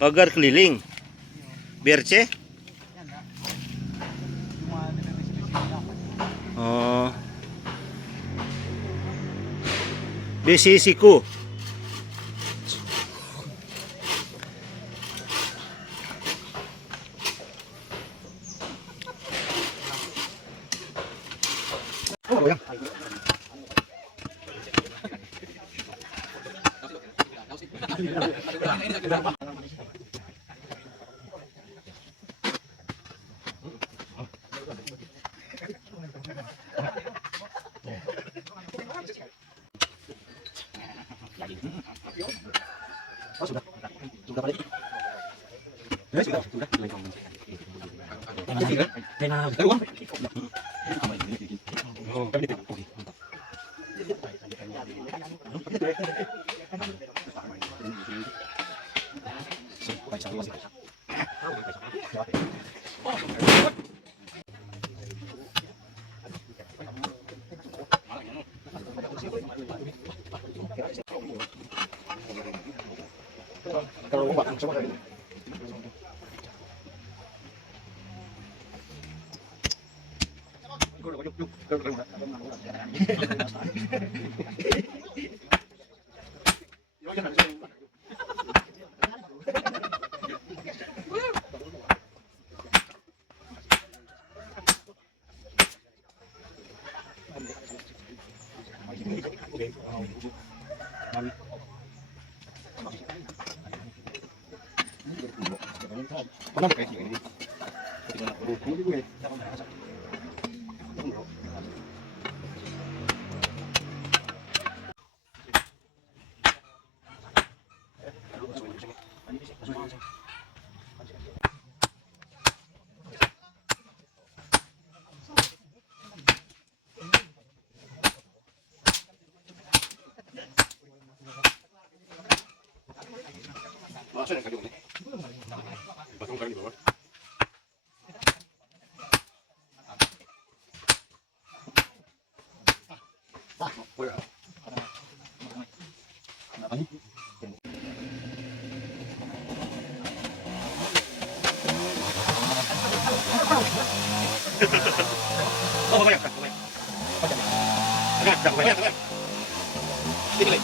Pagar keliling. BRC? Oh. BCC-ku. Oh, ya. Oh, sudah. Sudah balik. Ya, sudah. Oh, kalau obat semua tadi. Masa yang kacau ni? Pasang kali di bawah. Oh, banyak. Banyak. Ini.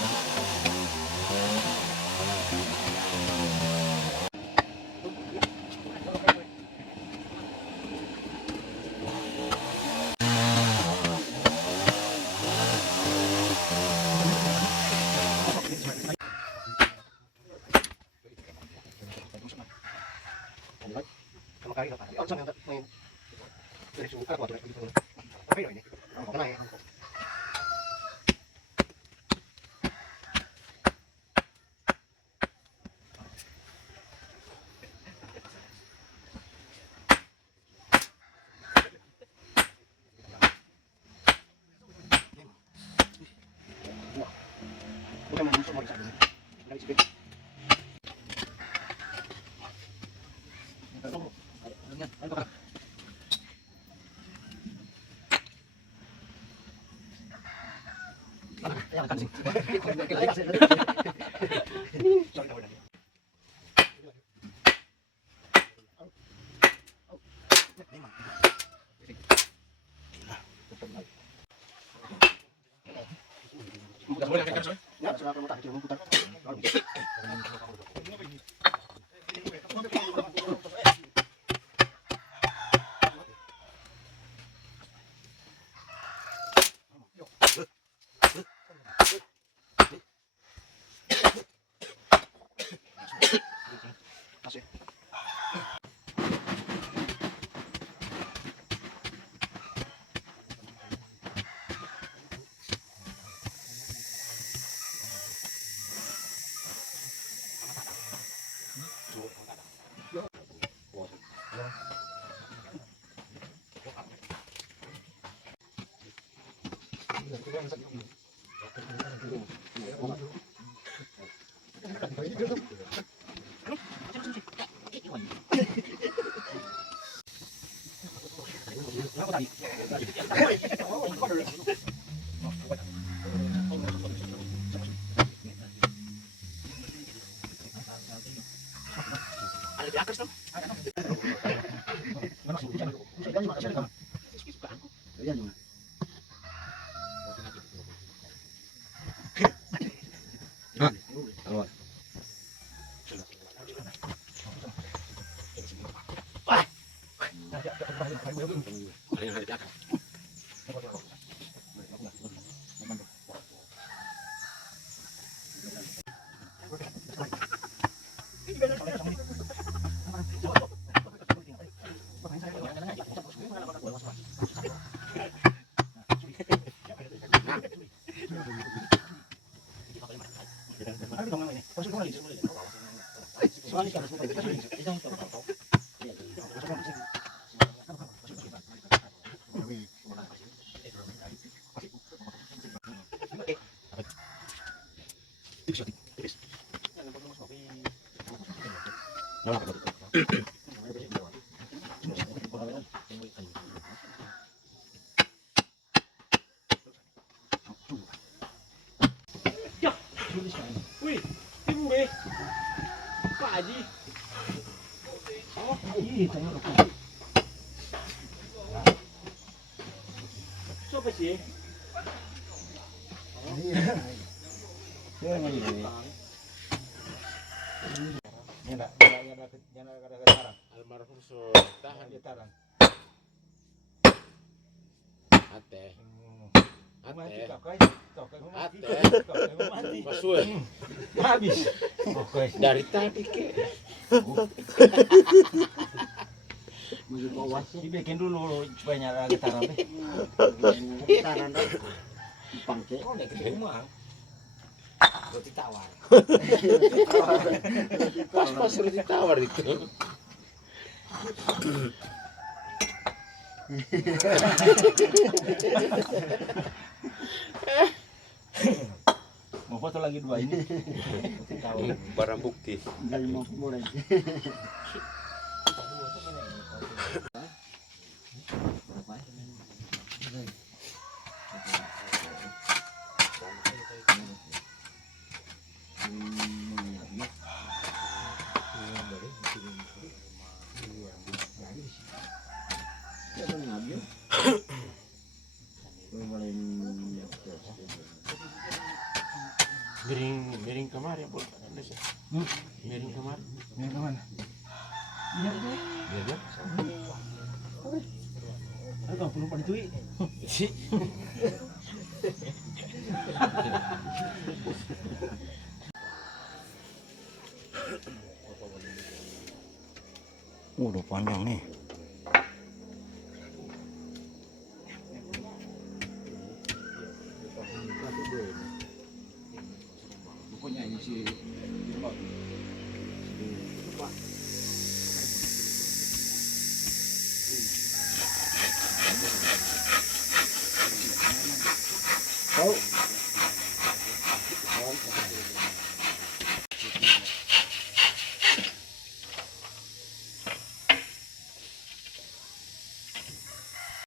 di atas tuh. Wih, ibu be, Pak Haji. Oh, siapa sih? Almarhum tahan di tarang. Ate. Masuk. Habis. Oke. Dari tadi ke. Dibikin dulu supaya nyala getaran deh. Getaran dong. Pangke. Oh, nek ketemu mah. Roti tawar. Pas roti tawar itu. Mau foto lagi dua ini. Barang bukti. Dari mau mulai. Miring kemarin, Bu. Miring kemarin. Ini kemana? Iya, Aduh, belum pada cuy. Udah panjang nih. Pokoknya ini sih